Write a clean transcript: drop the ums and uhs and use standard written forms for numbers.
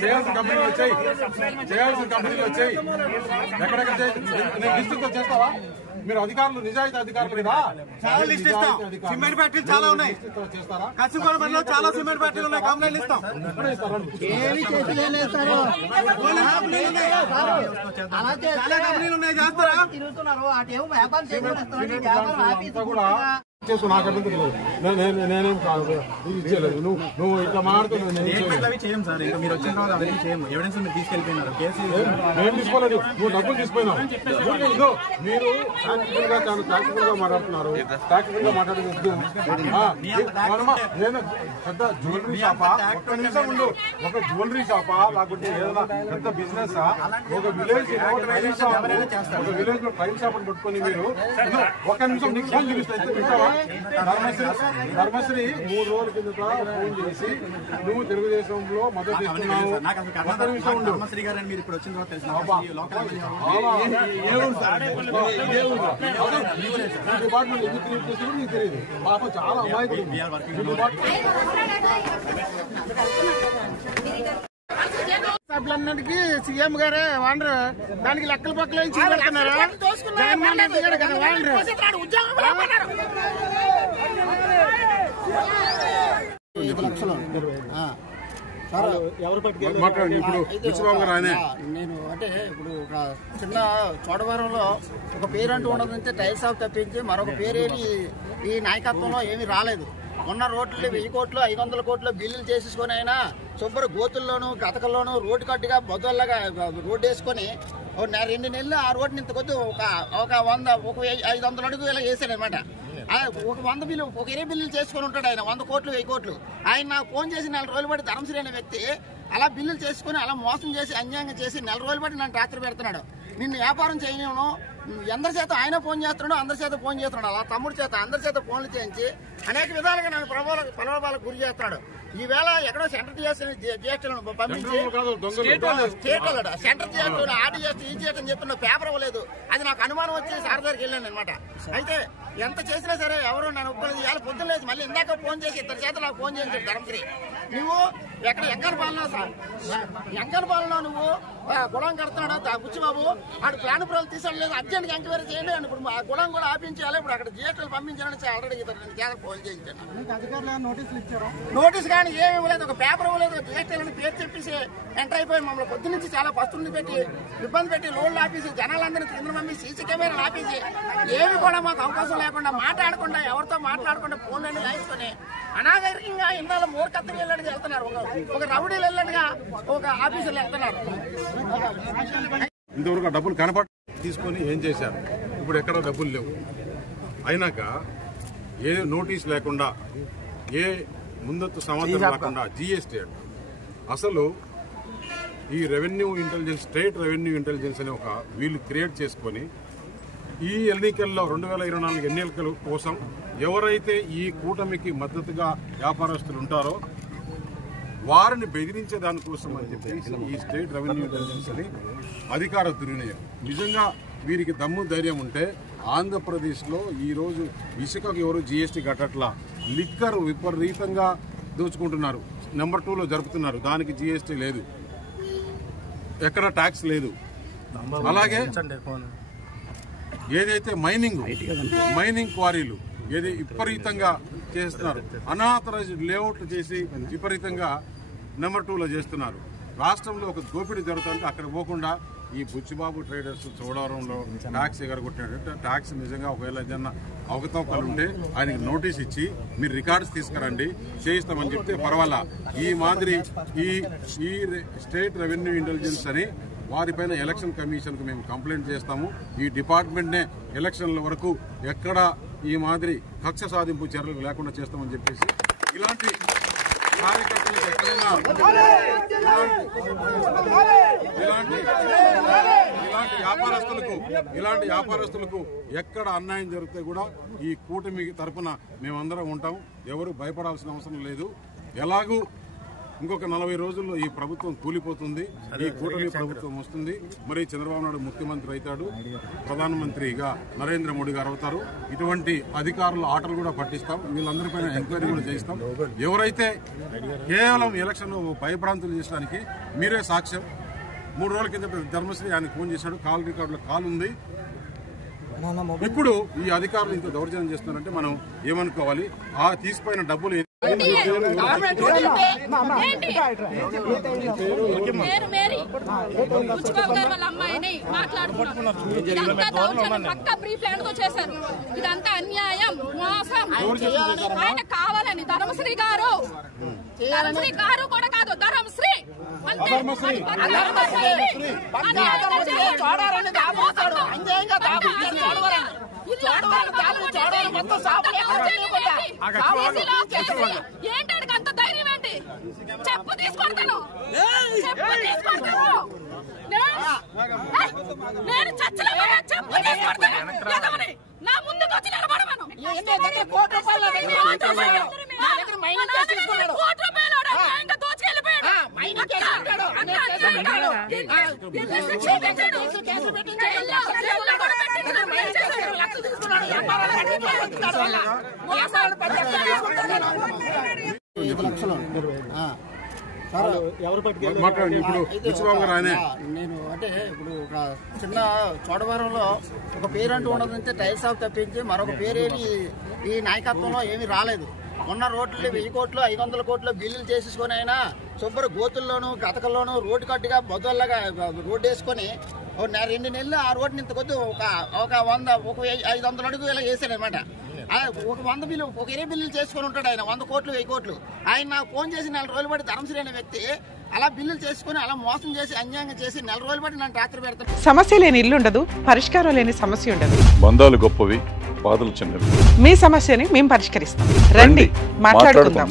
చేయాల్సిన కంపెనీలు వచ్చాయి, ఎక్కడెక్కడ డిస్ట్రిక్ట్ తో చేస్తావా? మీరు అధికారులు నిజాయితీ అధికారులు కదా, చాలా లిస్ట్ ఇస్తాం. సిమెంట్ ఫ్యాక్టరీలు చాలా ఉన్నాయి, కసిగోడలో చాలా సిమెంట్ ఫ్యాక్టరీలు ఉన్నాయి, కంప్లైంట్ ఇస్తాం. చాలా కంపెనీలు ఉన్నాయి, చేస్తారా? నేనేం కాదు ఇచ్చేయలేదు. నువ్వు ఇట్లా మాట్లాడుతున్నావు. చేయం సార్, ఇంకా మీరు వచ్చిన తర్వాత అవన్నీ చేయము. ఎవిడెన్స్ మీరు తీసుకెళ్ళిపోయినారు, కేసు నేను తీసుకోలేదు, నువ్వు డబ్బులు తీసుకుపోయినావు. మీరు ప్రాక్టికల్ గా చాలా ప్రాక్టికల్ గా మాట్లాడుతున్నారు. ప్రాక్టికల్ గా మాట్లాడేది నేను పెద్ద జ్యువెలరీ షాపా? ఒక్క నిమిషం ఉండు. ఒక జ్యువెలరీ షాపా లేకుంటే ఏదైనా పెద్ద బిజినెస్? ఒక విలేజ్ లో టైల్ షాప్ అని పట్టుకొని మీరు ఒక్క నిమిషం నీకు ఫోన్ చూపిస్తే వింటావా? ధర్మశ్రీ 3 రోజుల కిందట ఫోన్ చేసి నువ్వు తెలుగుదేశంలో మద్దతు ఇస్తున్నావు. ధర్మశ్రీ గారు మీరు ఇప్పుడు వచ్చిన తర్వాత డిపార్ట్మెంట్ ఎందుకు క్రియేట్ చేసి నీకు తెలియదు. పాప చాలా అమాయకులు. సభ్యులన్నిటికీ సీఎం గారే వాండరు, దానికి లెక్కల పక్కల చేయగలుగుతున్నారు. జగన్మోహన్ రెడ్డి గారు కదా వాండరు. నేను అంటే ఇప్పుడు ఒక చిన్న చోడవరంలో ఒక పేరు అంటూ ఉండదంటే టైల్ షాప్ తప్పించి మరొక పేరేమి ఈ నాయకత్వంలో ఏమీ రాలేదు. ఉన్న రోడ్లు 1000 కోట్లు 500 కోట్లు బిల్లులు చేసేసుకొని అయినా శుభ్ర గోతుల్లోనూ గతకల్లోనూ రోడ్డు కట్టుగా బొద్దల్లాగా రోడ్డు వేసుకొని 2 నెలలు ఆ రోడ్డుని ఇంత కొద్ది ఒక 500 అడుగు ఇలా వేసాడు అనమాట. ఒక 100 బిల్లు ఒక 20 బిల్లులు చేసుకొని ఉంటాడు ఆయన. 100 కోట్లు 1000 కోట్లు. ఆయన నాకు ఫోన్ చేసి 4 రోజులు బట్టి ధర్మశ్రీ అనే వ్యక్తి అలా బిల్లులు చేసుకుని అలా మోసం చేసి అన్యాయంగా చేసి 4 రోజులు బట్టి నన్ను రాత్రి పెడుతున్నాడు. నిన్ను వ్యాపారం చేయను అందరి చేత ఆయన ఫోన్ చేస్తున్నాడు, అందరి చేత ఫోన్ చేస్తున్నాడు. అలా తమ్ముడి చేత అందరి చేత ఫోన్లు చేయించి అనేక విధాలుగా నన్ను ప్రలోభాలకు గురి చేస్తున్నాడు. ఈవేళ ఎక్కడో సెంటర్ జిఎస్టీలను పంపించి స్టేట్ సెంటర్ జిఎస్టీ ఆర్డీ చేస్తే ఈ జిఎస్టీ అని చెప్పిన పేపర్ ఇవ్వలేదు. అది నాకు అనుమానం వచ్చి సార్ దగ్గరికి వెళ్ళాను అనమాట. అయితే ఎంత చేసినా సరే ఎవరు నన్ను ఒప్పుకోలేదు. ఇవాళ పొద్దున్న లేదు, మళ్ళీ ఇందాక ఫోన్ చేసి 2 చేత నాకు ఫోన్ చేయించాడు ధర్మశ్రీ. నువ్వు ఎక్కడ ఎంకనపాలెంలో నువ్వు గుళం కడుతున్నాడు బుచ్చిబాబు, ఆడు ప్లాన్ పురాలు తీసుకోలేదు, అర్జెంట్గా ఎంక్వైరీ చేయండి అని. ఇప్పుడు ఆ గుళం కూడా ఆపించాలి. ఇప్పుడు అక్కడ జిఎస్టీలు పంపించాలని ఆల్రెడీ ఫోన్ చేయించాను. నోటీస్ కానీ ఏమి ఇవ్వలేదు, ఒక పేపర్ ఇవ్వలేదు. జిఎస్టీలను పేరు చెప్పేసి ఎంటర్ అయిపోయి మమ్మల్ని పొద్దు నుంచి చాలా పస్తుల్ని పెట్టి ఇబ్బంది పెట్టి లోన్లు ఆపేసి జనాలందరినీ కింద పంపి సీసీ కెమెరాలు ఆపేసి ఏమి కూడా మాకు అవకాశం లేకుండా మాట్లాడకుండా ఎవరితో మాట్లాడకుండా ఫోన్లన్నీ లాయించుకొని అనాగరికంగా ఇన్నాళ్ళు మూర్ఖత్వం వెళ్ళడానికి వెళ్తున్నారు. ఒక రౌడీలు వెళ్ళట్టుగా ఒక ఆఫీసులు వెళ్తున్నారు. ఇంతవరకు డబ్బులు కనపడ తీసుకొని ఏం చేశారు? ఇప్పుడు ఎక్కడ డబ్బులు లేవు. అయినాక ఏ నోటీస్ లేకుండా ఏ ముందస్తు సమాచారం లేకుండా జిఎస్టీ అంట. అసలు ఈ revenue intelligence, state revenue intelligence అనే ఒక వీళ్ళు క్రియేట్ చేసుకొని ఈ ఎన్నికల్లో 2024 ఎన్నికల కోసం ఎవరైతే ఈ కూటమికి మద్దతుగా వ్యాపారస్తులు ఉంటారో వారిని బెదిరించే దానికోసం అని చెప్పేసి ఈ స్టేట్ రెవెన్యూ ఇంటెలిజెన్స్ అని అధికార దుర్వినియోగం. నిజంగా వీరికి దమ్ము ధైర్యం ఉంటే ఆంధ్రప్రదేశ్లో ఈరోజు ఇసుకకు ఎవరు జీఎస్టీ కట్టట్లా, లిక్కర్ విపరీతంగా దోచుకుంటున్నారు, నెంబర్ 2లో జరుపుతున్నారు, దానికి జీఎస్టీ లేదు, ఎక్కడ ట్యాక్స్ లేదు. అలాగే ఏదైతే మైనింగ్ క్వారీలు ఏది విపరీతంగా చేస్తున్నారు, అనాథరైజ్డ్ లేఅవుట్లు చేసి విపరీతంగా నెంబర్ 2లో చేస్తున్నారు. రాష్ట్రంలో ఒక దోపిడీ జరుగుతుంటే అక్కడ పోకుండా ఈ బుచ్చిబాబు ట్రేడర్స్ చోడవరంలో ట్యాక్స్ ఎగరగొట్టినట్టు ట్యాక్స్ నిజంగా ఒకవేళ ఏదైనా అవకతవకలు ఉంటే ఆయనకి నోటీస్ ఇచ్చి మీరు రికార్డ్స్ తీసుకురండి చేయిస్తామని చెప్తే పర్వాలా. ఈ మాదిరి ఈ స్టేట్ రెవెన్యూ ఇంటెలిజెన్స్ అని వారిపైన ఎలక్షన్ కమిషన్కు మేము కంప్లైంట్ చేస్తాము. ఈ డిపార్ట్మెంట్నే ఎలక్షన్ల వరకు ఎక్కడ ఈ మాదిరి కక్ష సాధింపు చర్యలు లేకుండా చేస్తామని చెప్పేసి ఇలాంటి కార్యకర్తలకు ఎక్కడైనా ఇలాంటి వ్యాపారస్తులకు ఎక్కడ అన్యాయం జరిగితే కూడా ఈ కూటమి తరఫున మేమందరం ఉంటాం. ఎవరు భయపడాల్సిన అవసరం లేదు. ఎలాగూ ఇంకొక 40 రోజుల్లో ఈ ప్రభుత్వం కూలిపోతుంది, ఈ కూటమి ప్రభుత్వం వస్తుంది. మరి చంద్రబాబు నాయుడు ముఖ్యమంత్రి అవుతాడు, ప్రధానమంత్రిగా నరేంద్ర మోడీ గారు అవుతారు. ఇటువంటి అధికారుల ఆటలు కూడా పట్టిస్తాం, వీళ్ళందరిపైన ఎంక్వైరీ కూడా చేయిస్తాం. ఎవరైతే కేవలం ఎలక్షన్ భయభ్రాంతులు చేసడానికి మీరే సాక్ష్యం. 3 రోజుల కింద ధర్మశ్రీ ఆయన ఫోన్ చేశాడు, కాల్ రికార్డులో కాల్ ఉంది. ఇప్పుడు ఈ అధికారులు ఇంత దౌర్జన్యం చేస్తున్నారంటే మనం ఏమనుకోవాలి? ఆ తీసిపోయిన డబ్బులు ఇదంతా అన్యాయం, మోసం. ఆయన కావాలని ధర్మశ్రీ గారు కూడా కాదు, ధర్మశ్రీ ఏంటి అంత ధైర్యం ఏంటి? చెప్పు తీసుకుంటాను, నేను చచ్చలే చెప్పు తీసుకుంటాను. నా ముందుకు వచ్చి నిలబడమను. నేను అంటే ఇప్పుడు ఒక చిన్న చోడవరంలో ఒక పేరు అంటూ ఉండదంటే టైల్స్ ఆఫ్ తప్పించి మరొక పేరేమి ఈ నాయకత్వంలో ఏమీ రాలేదు. ఉన్న రోడ్లు 1000 కోట్లు 500 కోట్లు బిల్లులు చేసేసుకొని అయినా శుభ్ర గోతుల్లోనూ గతకల్లోనూ రోడ్డు కట్టుగా బొద్దల్లాగా రోడ్డు వేసుకొని 2 నెలలు ఆ రోడ్డుని ఇంత కొద్ది ఒక 500 అడుగు ఇలా వేసాడు అనమాట. ఒక 100 బిల్లు ఒక 20 బిల్లులు చేసుకొని ఉంటాడు ఆయన. 100 కోట్లు 1000 కోట్లు. ఆయన నాకు ఫోన్ చేసి 4 రోజులు పడి ధర్మశ్రీ అనే వ్యక్తి అలా బిల్లులు చేసుకుని అలా మోసం చేసి అన్యాయంగా చేసి 4 రోజులు పడి నన్ను రాత్రి పెడతాను. సమస్య లేని ఇల్లు ఉండదు, పరిష్కారం లేని సమస్య ఉండదు. బంధాలు గొప్పవి, బాధలు చిన్నవి. మీ సమస్యని మేము పరిష్కరిస్తాం. రండి మాట్లాడుకుందాం.